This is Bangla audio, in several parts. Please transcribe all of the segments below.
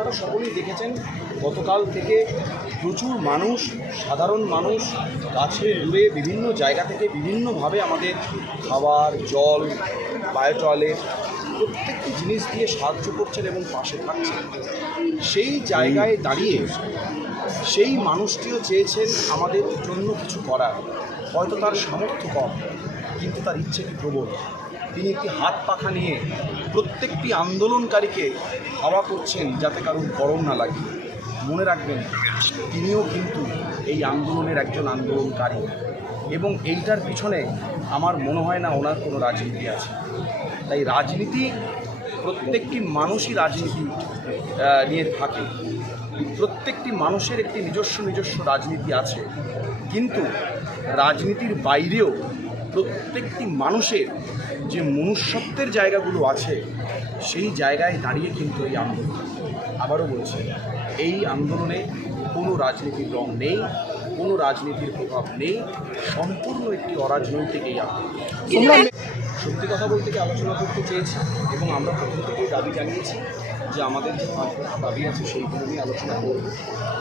আপনারা সকলেই দেখেছেন, গতকাল থেকে প্রচুর মানুষ, সাধারণ মানুষ গাছে দূরে বিভিন্ন জায়গা থেকে বিভিন্নভাবে আমাদের খাবার, জল বায়ো টয়লেট প্রত্যেকটি জিনিস দিয়ে সাহায্য করছেন এবং পাশে থাকছেন। সেই জায়গায় দাঁড়িয়ে সেই মানুষটিও চেয়েছেন আমাদের জন্য কিছু করার। হয়তো তার সামর্থ্য কম, কিন্তু তার ইচ্ছেটি প্রবল? তিনি একটি হাত পাখা নিয়ে প্রত্যেকটি আন্দোলনকারীকে হাওয়া করছেন যাতে কারোর গরম না লাগে। মনে রাখবেন, তিনিও কিন্তু এই আন্দোলনের একজন আন্দোলনকারী এবং এইটার পিছনে আমার মনে হয় না ওনার কোনো রাজনীতি আছে। তাই রাজনীতি, প্রত্যেকটি মানুষই রাজনীতি নিয়ে থাকে। প্রত্যেকটি মানুষের একটি নিজস্ব নিজস্ব রাজনীতি আছে। কিন্তু রাজনীতির বাইরেও প্রত্যেকটি মানুষের যে মনুষ্যত্বের জায়গাগুলো আছে, সেই জায়গায় দাঁড়িয়ে কিন্তু এই আন্দোলন। আবারও বলছি, এই আন্দোলনে কোনো রাজনীতির রং নেই, কোনো রাজনীতির প্রভাব নেই, সম্পূর্ণ একটি অরাজনৈতিক এই আন্দোলন। সত্যি কথা বলতে গিয়ে আলোচনা করতে চেয়েছি এবং আমরা প্রথম থেকেই দাবি জানিয়েছি যে আমাদের যে পাঁচ দাবি আছে সেইগুলো নিয়ে আলোচনা করব।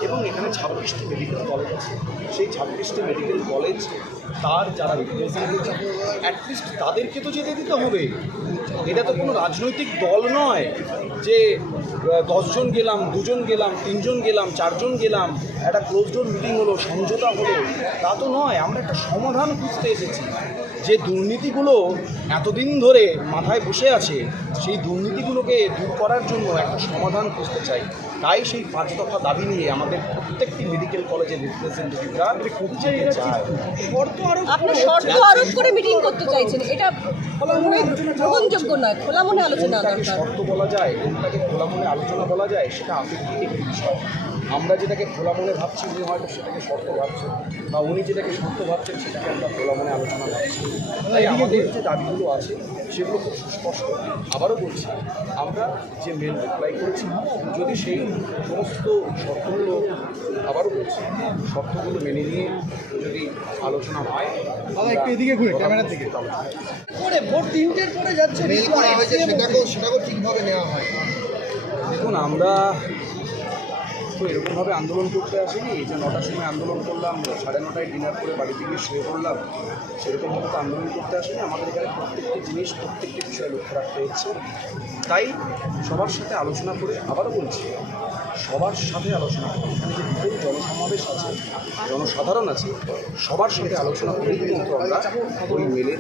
এবং এখানে ছাব্বিশটি মেডিকেল কলেজ আছে। সেই ছাব্বিশটি মেডিকেল কলেজ তার যারা রিপ্রেজেন্টেটিভ অ্যাটলিস্ট তাদেরকে তো যেতে দিতে হবে। এটা তো কোনো রাজনৈতিক দল নয় যে দশজন গেলাম, দুজন গেলাম, তিনজন গেলাম, চারজন গেলাম, একটা ক্লোজ ডোর মিটিং হলো, সমঝোতা হলো, তা তো নয়। আমরা একটা সমাধান খুঁজতে এসেছি যে দুর্নীতিগুলো এতদিন ধরে মাথায় বসে আছে সেই দুর্নীতিগুলোকে দূর করার জন্য একটা সমাধান খুঁজতে চাই। তাই সেই পাঁচ দফা দাবি নিয়ে আমাদের প্রত্যেকটি মেডিকেল কলেজের রিপ্রেজেন্টেটিভরা আরোপ করে মিটিং করতে চাইছেন এটা গ্রহণযোগ্য নয় খোলা মনে আলোচনা শর্ত বলা যায় কোনটাকে খোলা মনে আলোচনা বলা যায় সেটা আপেক্ষিক একটি বিষয়। আমরা যেটাকে খোলা মনে ভাবছি উনি হয়তো সেটাকে শর্ত ভাবছেন বা উনি যেটাকে শর্ত ভাবছেন সেটাকে আমরা খোলা মনে আলোচনা ভাবছি। তাই আমাদের যে দাবিগুলো আছে সেগুলো খুব সুস্পষ্ট। আবারও বলছি আমরা যে মেল রিপ্লাই করেছি যদি সেই সমস্ত শর্তগুলো আবারও বলছি শর্তগুলো মেনে নিয়ে যদি আলোচনা হয় দাদা একটু এদিকে ঘুরে ক্যামেরার দিকে। পরে ভোট তিনটের পরে যাচ্ছে সেটাকেও সেটাকেও ঠিকভাবে নেওয়া হয়। দেখুন আমরা তো এরকমভাবে আন্দোলন করতে আসিনি। যে নটার সময় আন্দোলন করলাম, সাড়ে নটায় ডিনার করে বাড়িতে গিয়ে শুয়ে পড়লাম, সেরকমভাবে তো আন্দোলন করতে আসিনি। আমাদের এখানে প্রত্যেকটি জিনিস, প্রত্যেকটি বিষয়ে লক্ষ্য রাখতে হচ্ছে। তাই সবার সাথে আলোচনা করে আবারও বলছি, সবার সাথে আলোচনা করে, এখানে যে বিপুল জনসমাবেশ আছে, জনসাধারণ আছে, সবার সাথে আলোচনা করেই কিন্তু আমরা ওই মেলে